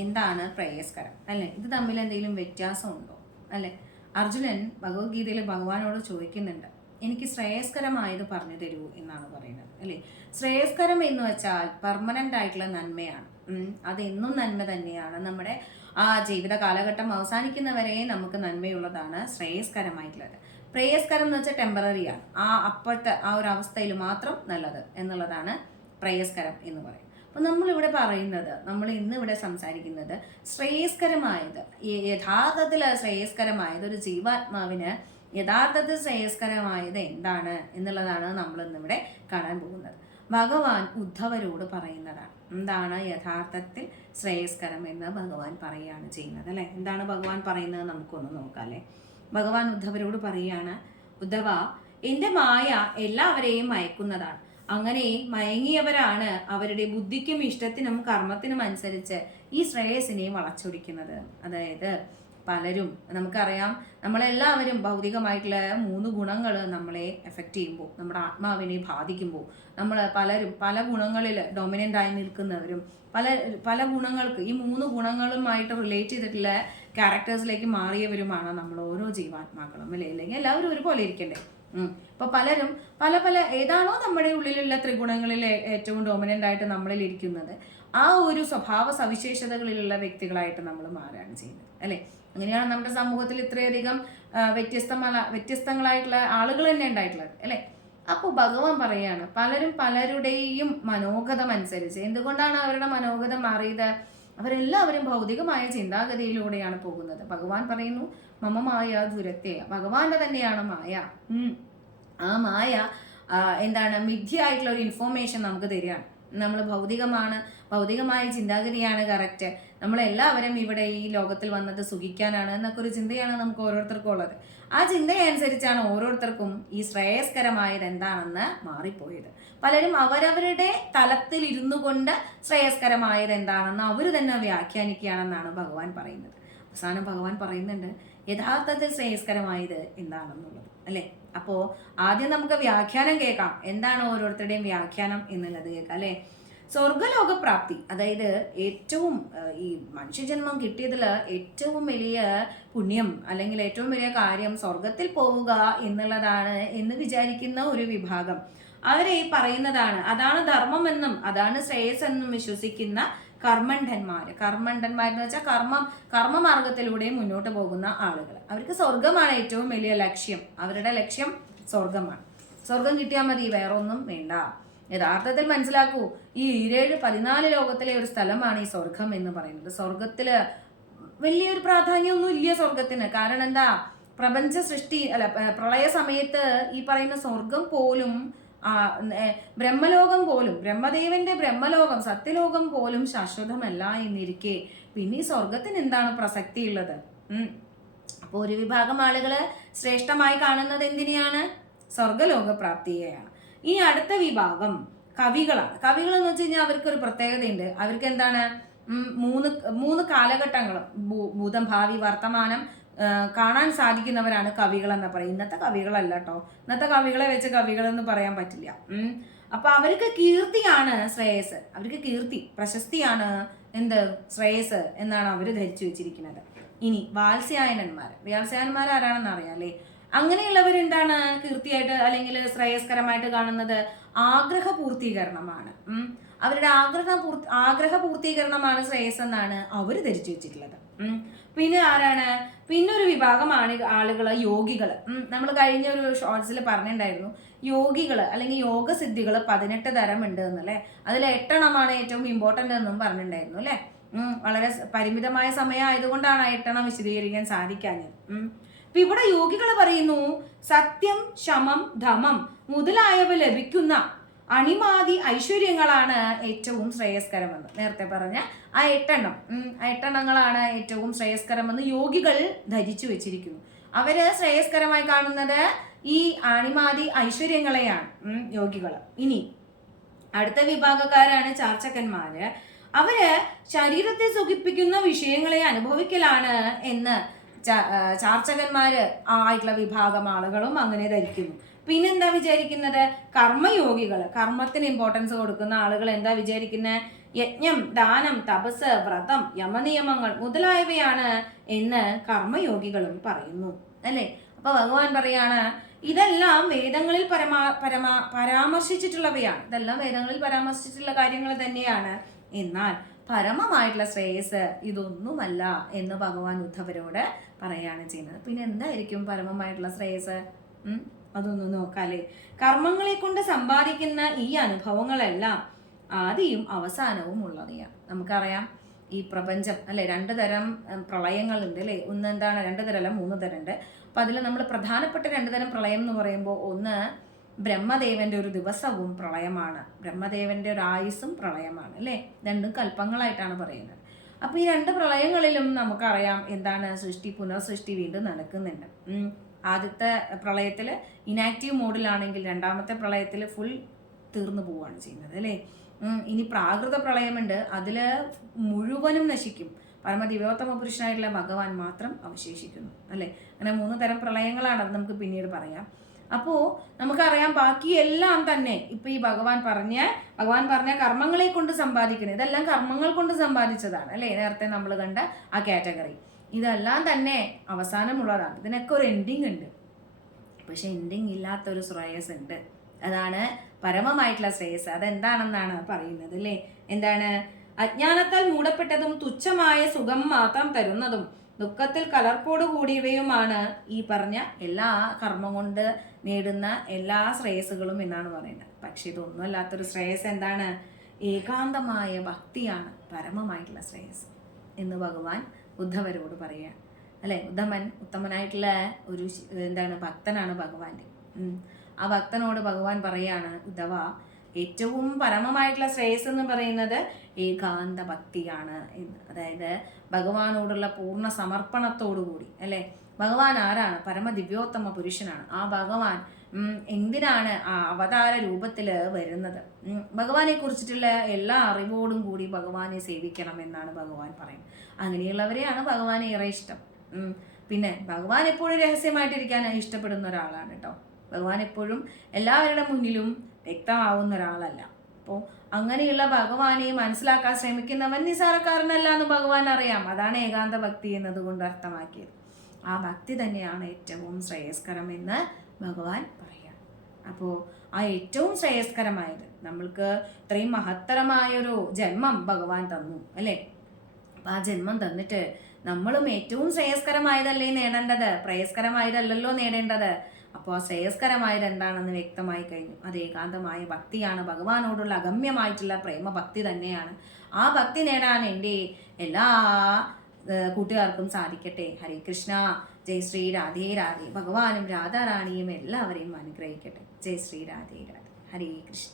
എന്താണ് ശ്രേയസ്കരം അല്ലെ? ഇത് തമ്മിൽ എന്തെങ്കിലും വ്യത്യാസമുണ്ടോ അല്ലെ? അർജുനൻ ഭഗവത്ഗീതയിൽ ഭഗവാനോട് ചോദിക്കുന്നുണ്ട്, എനിക്ക് ശ്രേയസ്കരമായത് പറഞ്ഞു തരൂ എന്നാണ് പറയുന്നത് അല്ലെ? ശ്രേയസ്കരം എന്ന് വെച്ചാൽ പെർമനന്റ് ആയിട്ടുള്ള നന്മയാണ്. അതെന്നും നന്മ തന്നെയാണ്. നമ്മുടെ ആ ജീവിത കാലഘട്ടം അവസാനിക്കുന്നവരെ നമുക്ക് നന്മയുള്ളതാണ് ശ്രേയസ്കരമായിട്ടുള്ളത്. പ്രേയസ്കരം എന്ന് വെച്ചാൽ ടെമ്പററിയാണ്. അപ്പോഴത്തെ ആ ഒരു അവസ്ഥയിൽ മാത്രം നല്ലത് എന്നുള്ളതാണ് പ്രേയസ്കരം എന്ന് പറയും. അപ്പൊ നമ്മളിവിടെ പറയുന്നത്, നമ്മൾ ഇന്നിവിടെ സംസാരിക്കുന്നത് ശ്രേയസ്കരമായത്, യഥാർത്ഥത്തിൽ ശ്രേയസ്കരമായത്, ഒരു ജീവാത്മാവിന് യഥാർത്ഥത്തിൽ ശ്രേയസ്കരമായത് എന്താണ് എന്നുള്ളതാണ് നമ്മൾ ഇന്നിവിടെ കാണാൻ പോകുന്നത്. ഭഗവാൻ ഉദ്ധവരോട് പറയുന്നതാണ് എന്താണ് യഥാർത്ഥത്തിൽ ശ്രേയസ്കരം എന്ന് ഭഗവാൻ പറയുകയാണ് ചെയ്യുന്നത് അല്ലെ? എന്താണ് ഭഗവാൻ പറയുന്നത് നമുക്കൊന്ന് നോക്കാം അല്ലെ? ഭഗവാൻ ഉദ്ധവരോട് പറയുകയാണ്, ഉദ്ധവ, എൻ്റെ മായ എല്ലാവരെയും മയക്കുന്നതാണ്. അങ്ങനെ മയങ്ങിയവരാണ് അവരുടെ ബുദ്ധിക്കും ഇഷ്ടത്തിനും കർമ്മത്തിനും അനുസരിച്ച് ഈ ശ്രേയസിനെ വളച്ചൊടിക്കുന്നത്. അതായത് പലരും, നമുക്കറിയാം, നമ്മളെല്ലാവരും ഭൗതികമായിട്ടുള്ള 3 ഗുണങ്ങൾ നമ്മളെ എഫക്റ്റ് ചെയ്യുമ്പോൾ, നമ്മുടെ ആത്മാവിനെ ബാധിക്കുമ്പോൾ, നമ്മൾ പലരും പല ഗുണങ്ങളിൽ ഡൊമിനൻ്റ് ആയി നിൽക്കുന്നവരും പല ഗുണങ്ങൾക്ക്, ഈ 3 ഗുണങ്ങളുമായിട്ട് റിലേറ്റ് ചെയ്തിട്ടുള്ള ക്യാരക്ടേഴ്സിലേക്ക് മാറിയവരുമാണ് നമ്മൾ ഓരോ ജീവാത്മാക്കളും അല്ലേ? അല്ലെങ്കിൽ എല്ലാവരും ഒരുപോലെ ഇരിക്കണ്ടേ? ഇപ്പൊ പലരും പല ഏതാണോ നമ്മുടെ ഉള്ളിലുള്ള ത്രിഗുണങ്ങളിൽ ഏറ്റവും ഡോമിനൻ്റ് ആയിട്ട് നമ്മളിൽ ഇരിക്കുന്നത്, ആ ഒരു സ്വഭാവ സവിശേഷതകളിലുള്ള വ്യക്തികളായിട്ട് നമ്മൾ മാറുകയാണ് ചെയ്യുന്നത് അല്ലെ? അങ്ങനെയാണ് നമ്മുടെ സമൂഹത്തിൽ ഇത്രയധികം വ്യത്യസ്തങ്ങളായിട്ടുള്ള ആളുകൾ തന്നെ ഉണ്ടായിട്ടുള്ളത് അല്ലെ? അപ്പോൾ ഭഗവാൻ പറയാണ്, പലരും പലരുടെയും മനോഗതം അനുസരിച്ച്, എന്തുകൊണ്ടാണ് അവരുടെ മനോഗതം മാറിയത്? അവരെല്ലാവരും ഭൗതികമായ ചിന്താഗതിയിലൂടെയാണ് പോകുന്നത്. ഭഗവാൻ പറയുന്നു, മമ മായ ദുരത്തെ, ഭഗവാന്റെ തന്നെയാണ് മായ. ആ മായ എന്താണ്? മിഥ്യയായിട്ടുള്ള ഒരു ഇൻഫോർമേഷൻ നമുക്ക് തരികയാണ്. നമ്മൾ ഭൗതികമായ ചിന്താഗതിയാണ് കറക്റ്റ്, നമ്മളെല്ലാവരും ഇവിടെ ഈ ലോകത്തിൽ വന്നത് സുഖിക്കാനാണ് എന്നൊക്കെ ഒരു ചിന്തയാണ് നമുക്ക് ഓരോരുത്തർക്കും ഉള്ളത്. ആ ചിന്തയനുസരിച്ചാണ് ഓരോരുത്തർക്കും ഈ ശ്രേയസ്കരമായത് എന്താണെന്ന് മാറിപ്പോയത്. പലരും അവരവരുടെ തലത്തിൽ ഇരുന്നു കൊണ്ട് ശ്രേയസ്കരമായത് എന്താണെന്ന് അവർ തന്നെ വ്യാഖ്യാനിക്കുകയാണെന്നാണ് ഭഗവാൻ പറയുന്നത്. അവസാനം ഭഗവാൻ പറയുന്നുണ്ട്, യഥാർത്ഥത്തിൽ ശ്രേയസ്കരമായത് എന്താണെന്നുള്ളത് അല്ലേ? അപ്പോൾ ആദ്യം നമുക്ക് വ്യാഖ്യാനം കേൾക്കാം. എന്താണ് ഓരോരുത്തരുടെയും വ്യാഖ്യാനം എന്നുള്ളത് കേൾക്കാം അല്ലേ? സ്വർഗലോക പ്രാപ്തി, അതായത് ഏറ്റവും ഈ മനുഷ്യജന്മം കിട്ടിയതിൽ ഏറ്റവും വലിയ പുണ്യം അല്ലെങ്കിൽ ഏറ്റവും വലിയ കാര്യം സ്വർഗത്തിൽ പോവുക എന്നുള്ളതാണ് എന്ന് വിചാരിക്കുന്ന ഒരു വിഭാഗം അവരെ പറയുന്നതാണ്. അതാണ് ധർമ്മമെന്നും അതാണ് ശ്രേയസ് എന്നും വിശ്വസിക്കുന്ന കർമ്മണ്ഡന്മാരെന്ന് വെച്ചാൽ കർമ്മമാർഗത്തിലൂടെ മുന്നോട്ട് പോകുന്ന ആളുകൾ. അവർക്ക് സ്വർഗമാണ് ഏറ്റവും വലിയ ലക്ഷ്യം. അവരുടെ ലക്ഷ്യം സ്വർഗമാണ്. സ്വർഗം കിട്ടിയാൽ മതി, വേറൊന്നും വേണ്ട. യഥാർത്ഥത്തിൽ മനസ്സിലാക്കൂ, ഈ 14 ലോകത്തിലെ ഒരു സ്ഥലമാണ് ഈ സ്വർഗം എന്ന് പറയുന്നത്. സ്വർഗത്തില് വലിയൊരു പ്രാധാന്യമൊന്നും ഇല്ല സ്വർഗത്തിന്. കാരണം എന്താ? പ്രപഞ്ച സൃഷ്ടി പ്രളയ സമയത്ത് ഈ പറയുന്ന സ്വർഗം പോലും ബ്രഹ്മലോകം പോലും, ബ്രഹ്മദേവന്റെ ബ്രഹ്മലോകം, സത്യലോകം പോലും ശാശ്വതമല്ല എന്നിരിക്കെ പിന്നെ ഈ സ്വർഗത്തിന് എന്താണ് പ്രസക്തി ഉള്ളത്? അപ്പോൾ ഒരു വിഭാഗം ആളുകള് ശ്രേഷ്ഠമായി കാണുന്നത് എന്തിനെയാണ്? സ്വർഗലോക പ്രാപ്തിയെയാണ്. ഇനി അടുത്ത വിഭാഗം കവികളാണ്. കവികൾ എന്ന് വെച്ച് കഴിഞ്ഞാൽ അവർക്കൊരു പ്രത്യേകതയുണ്ട്. അവർക്ക് എന്താണ്? മൂന്ന് കാലഘട്ടങ്ങളും, ഭൂതം, ഭാവി, വർത്തമാനം കാണാൻ സാധിക്കുന്നവരാണ് കവികൾ എന്ന് പറയും. ഇന്നത്തെ കവികളല്ല കേട്ടോ. ഇന്നത്തെ കവികളെ വെച്ച് കവികളെന്ന് പറയാൻ പറ്റില്ല. അപ്പൊ അവർക്ക് കീർത്തിയാണ് ശ്രേയസ്. അവർക്ക് കീർത്തി, പ്രശസ്തിയാണ് എന്ത്? ശ്രേയസ് എന്നാണ് അവർ ധരിച്ചു വെച്ചിരിക്കുന്നത്. ഇനി വാത്സ്യായനന്മാർ ആരാണെന്ന് അറിയാം അല്ലേ? അങ്ങനെയുള്ളവരെന്താണ് കീർത്തിയായിട്ട് അല്ലെങ്കിൽ ശ്രേയസ്കരമായിട്ട് കാണുന്നത്? ആഗ്രഹ പൂർത്തീകരണമാണ്. അവരുടെ ആഗ്രഹ പൂർത്തീകരണമാണ് ശ്രേയസ് എന്നാണ് അവർ ധരിച്ചു വെച്ചിട്ടുള്ളത്. പിന്നെ ആരാണ്? പിന്നൊരു വിഭാഗമാണ് ആളുകള്, യോഗികള്. നമ്മൾ കഴിഞ്ഞ ഒരു ഷോർട്സിൽ പറഞ്ഞിട്ടുണ്ടായിരുന്നു, യോഗികള് അല്ലെങ്കിൽ യോഗസിദ്ധികൾ 18 തരം ഉണ്ട് എന്നല്ലേ? അതിൽ 8 എണ്ണമാണ് ഏറ്റവും ഇമ്പോർട്ടൻ്റ് എന്നും പറഞ്ഞിട്ടുണ്ടായിരുന്നു അല്ലെ? വളരെ പരിമിതമായ സമയം ആയതുകൊണ്ടാണ് 8 എണ്ണം വിശദീകരിക്കാൻ സാധിക്കാഞ്ഞത്. അപ്പൊ ഇവിടെ യോഗികൾ പറയുന്നു, സത്യം, ശമം, ധമം മുതലായവ ലഭിക്കുന്ന അണിമാതി ഐശ്വര്യങ്ങളാണ് ഏറ്റവും ശ്രേയസ്കരമെന്ന്. നേരത്തെ പറഞ്ഞ ആ 8 എണ്ണം, 8 എണ്ണങ്ങളാണ് ഏറ്റവും ശ്രേയസ്കരമെന്ന് യോഗികൾ ധരിച്ചു വെച്ചിരിക്കുന്നു. അവര് ശ്രേയസ്കരമായി കാണുന്നത് ഈ അണിമാതി ഐശ്വര്യങ്ങളെയാണ് യോഗികൾ. ഇനി അടുത്ത വിഭാഗക്കാരാണ് ചാർച്ചകന്മാര്. അവര് ശരീരത്തെ സുഖിപ്പിക്കുന്ന വിഷയങ്ങളെ അനുഭവിക്കലാണ് എന്ന് ചാർച്ചകന്മാര് ആയിട്ടുള്ള വിഭാഗം ആളുകളും അങ്ങനെ ധരിക്കുന്നു. പിന്നെന്താ വിചാരിക്കുന്നത്? കർമ്മയോഗികൾ, കർമ്മത്തിന് ഇമ്പോർട്ടൻസ് കൊടുക്കുന്ന ആളുകൾ എന്താ വിചാരിക്കുന്നത്? യജ്ഞം, ദാനം, തപസ്, വ്രതം, യമനിയമങ്ങൾ മുതലായവയാണ് എന്ന് കർമ്മയോഗികളും പറയുന്നു അല്ലേ. അപ്പൊ ഭഗവാൻ പറയാണ് ഇതെല്ലാം വേദങ്ങളിൽ പരാമർശിച്ചിട്ടുള്ളവയാണ്, ഇതെല്ലാം വേദങ്ങളിൽ പരാമർശിച്ചിട്ടുള്ള കാര്യങ്ങൾ തന്നെയാണ്. എന്നാൽ പരമമായിട്ടുള്ള ശ്രേയസ് ഇതൊന്നുമല്ല എന്ന് ഭഗവാൻ ഉദ്ധവരോട് പറയാണ് ചെയ്യുന്നത്. പിന്നെ എന്തായിരിക്കും പരമമായിട്ടുള്ള ശ്രേയസ്? അതൊന്ന് നോക്കാല്ലേ. കർമ്മങ്ങളെ കൊണ്ട് സമ്പാദിക്കുന്ന ഈ അനുഭവങ്ങളെല്ലാം ആദിയും അവസാനവും ഉള്ളവയാണ്. നമുക്കറിയാം ഈ പ്രപഞ്ചം അല്ലെ, 2 തരം പ്രളയങ്ങളുണ്ട് അല്ലെ. ഒന്ന് എന്താണ്, 2 തരം അല്ല 3 തരം ഉണ്ട്. അപ്പൊ അതിൽ നമ്മൾ പ്രധാനപ്പെട്ട 2 തരം പ്രളയം എന്ന് പറയുമ്പോൾ ഒന്ന് ബ്രഹ്മദേവന്റെ ഒരു ദിവസവും പ്രളയമാണ്, ബ്രഹ്മദേവന്റെ ഒരു ആയുസ്സും പ്രളയമാണ് അല്ലെ. 2 കൽപ്പങ്ങളായിട്ടാണ് പറയുന്നത്. അപ്പൊ ഈ 2 പ്രളയങ്ങളിലും നമുക്കറിയാം എന്താണ്, സൃഷ്ടി പുനർസൃഷ്ടി വീണ്ടും നടക്കുന്നുണ്ട്. ആദ്യത്തെ പ്രളയത്തിൽ ഇനാക്റ്റീവ് മോഡിലാണെങ്കിൽ രണ്ടാമത്തെ പ്രളയത്തിൽ ഫുൾ തീർന്നു പോവുകയാണ് ചെയ്യുന്നത് അല്ലേ. ഇനി പ്രാകൃത പ്രളയമുണ്ട്, അതില് മുഴുവനും നശിക്കും, പരമദിവ്യോത്തമ പുരുഷനായിട്ടുള്ള ഭഗവാൻ മാത്രം അവശേഷിക്കുന്നു അല്ലേ. അങ്ങനെ 3 തരം പ്രളയങ്ങളാണ്, അത് നമുക്ക് പിന്നീട് പറയാം. അപ്പോ നമുക്കറിയാം ബാക്കിയെല്ലാം തന്നെ ഇപ്പൊ ഈ ഭഗവാൻ പറഞ്ഞ കർമ്മങ്ങളെ കൊണ്ട് സമ്പാദിക്കുന്നത്, ഇതെല്ലാം കർമ്മങ്ങൾ കൊണ്ട് സമ്പാദിച്ചതാണ് അല്ലേ. നേരത്തെ നമ്മൾ കണ്ട ആ കാറ്റഗറി ഇതെല്ലാം തന്നെ അവസാനമുള്ളതാണ്. ഇതിനൊക്കെ ഒരു എൻഡിങ് ഉണ്ട്. പക്ഷെ എൻഡിങ് ഇല്ലാത്തൊരു ശ്രേയസ് ഉണ്ട്, അതാണ് പരമമായിട്ടുള്ള ശ്രേയസ്. അതെന്താണെന്നാണ് പറയുന്നത് അല്ലേ. എന്താണ്? അജ്ഞാനത്താൽ മൂടപ്പെട്ടതും തുച്ഛമായ സുഖം മാത്രം തരുന്നതും ദുഃഖത്തിൽ കലർപ്പോട് കൂടിയവയുമാണ് ഈ പറഞ്ഞ എല്ലാ കർമ്മം കൊണ്ട് നേടുന്ന എല്ലാ ശ്രേയസ്സുകളും എന്നാണ് പറയുന്നത്. പക്ഷെ ഇതൊന്നും അല്ലാത്തൊരു ശ്രേയസ് എന്താണ്? ഏകാന്തമായ ഭക്തിയാണ് പരമമായിട്ടുള്ള ശ്രേയസ് എന്ന് ഭഗവാൻ ഉദ്ധവരോട് പറയുക അല്ലെ. ഉത്തമനായിട്ടുള്ള ഒരു ഭക്തനാണ് ഭഗവാന്റെ. ആ ഭക്തനോട് ഭഗവാൻ പറയാണ്, ഉദ്ധവ, ഏറ്റവും പരമമായിട്ടുള്ള ശ്രേയസ് എന്ന് പറയുന്നത് ഏകാന്ത ഭക്തിയാണ് എന്ന്. അതായത് ഭഗവാനോടുള്ള പൂർണ്ണ സമർപ്പണത്തോടു കൂടി അല്ലെ. ഭഗവാൻ ആരാണ്? പരമദിവ്യോത്തമ പുരുഷനാണ്. ആ ഭഗവാൻ എന്തിനാണ് ആ അവതാര രൂപത്തില് വരുന്നത്? ഭഗവാനെ കുറിച്ചിട്ടുള്ള എല്ലാ അറിവോടും കൂടി ഭഗവാനെ സേവിക്കണം എന്നാണ് ഭഗവാൻ പറയുന്നത്. അങ്ങനെയുള്ളവരെയാണ് ഭഗവാനെ ഏറെ ഇഷ്ടം. പിന്നെ ഭഗവാൻ എപ്പോഴും രഹസ്യമായിട്ടിരിക്കാൻ ഇഷ്ടപ്പെടുന്ന ഒരാളാണ് കേട്ടോ. ഭഗവാൻ എപ്പോഴും എല്ലാവരുടെ മുന്നിലും വ്യക്തമാവുന്ന ഒരാളല്ല. അപ്പോൾ അങ്ങനെയുള്ള ഭഗവാനെ മനസ്സിലാക്കാൻ ശ്രമിക്കുന്നവൻ നിസാരക്കാരനല്ല എന്ന് ഭഗവാൻ അറിയാം. അതാണ് ഏകാന്ത ഭക്തി എന്നതുകൊണ്ട് അർത്ഥമാക്കിയത്. ആ ഭക്തി തന്നെയാണ് ഏറ്റവും ശ്രേയസ്കരം എന്ന് ഭഗവാൻ പറയാം. അപ്പോൾ ആ ഏറ്റവും ശ്രേയസ്കരമായത്, നമ്മൾക്ക് ഇത്രയും മഹത്തരമായൊരു ജന്മം ഭഗവാൻ തന്നു അല്ലേ. അപ്പം ആ ജന്മം തന്നിട്ട് നമ്മളും ഏറ്റവും ശ്രേയസ്കരമായതല്ലേ നേടേണ്ടത്, പ്രേയസ്കരമായതല്ലല്ലോ നേടേണ്ടത്. അപ്പോൾ ആ ശ്രേയസ്കരമായത് എന്താണെന്ന് വ്യക്തമായി കഴിഞ്ഞു. അത് ഏകാന്തമായ ഭക്തിയാണ്, ഭഗവാനോടുള്ള അഗമ്യമായിട്ടുള്ള പ്രേമഭക്തി തന്നെയാണ്. ആ ഭക്തി നേടാൻ എൻ്റെ എല്ലാ കൂട്ടുകാർക്കും സാധിക്കട്ടെ. ഹരേ കൃഷ്ണ. ജയ് ശ്രീ രാധേ രാധേ. ഭഗവാനും രാധാറാണിയും എല്ലാവരെയും അനുഗ്രഹിക്കട്ടെ. ജയ് ശ്രീ രാധേ രാധേ. ഹരേ കൃഷ്ണ.